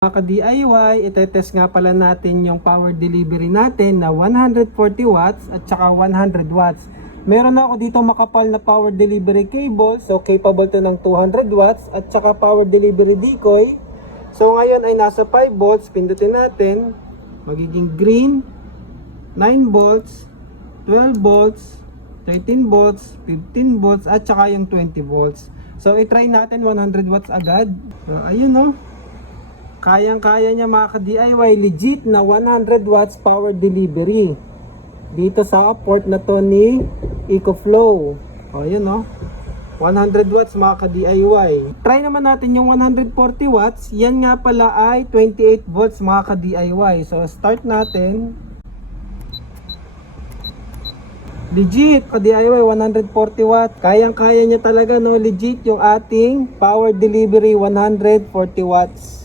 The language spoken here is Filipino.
Mga ka-DIY, itetest nga pala natin yung power delivery natin na 140 watts at saka 100 watts. Meron ako dito makapal na power delivery cable, so capable to ng 200 watts at saka power delivery decoy. So ngayon ay nasa 5 volts, pindutin natin, magiging green, 9 volts, 12 volts, 13 volts, 15 volts at saka yung 20 volts. So i-try natin 100 watts agad. Ayun no. Kayang-kaya niya mga ka-DIY, legit na 100 watts power delivery dito sa port na to ni EcoFlow. O yun no, 100 watts mga ka-DIY. Try naman natin yung 140 watts. Yan nga pala ay 28 volts mga ka-DIY. So start natin. Legit ka-DIY 140 watts. Kayang-kaya niya talaga no, legit yung ating power delivery 140 watts.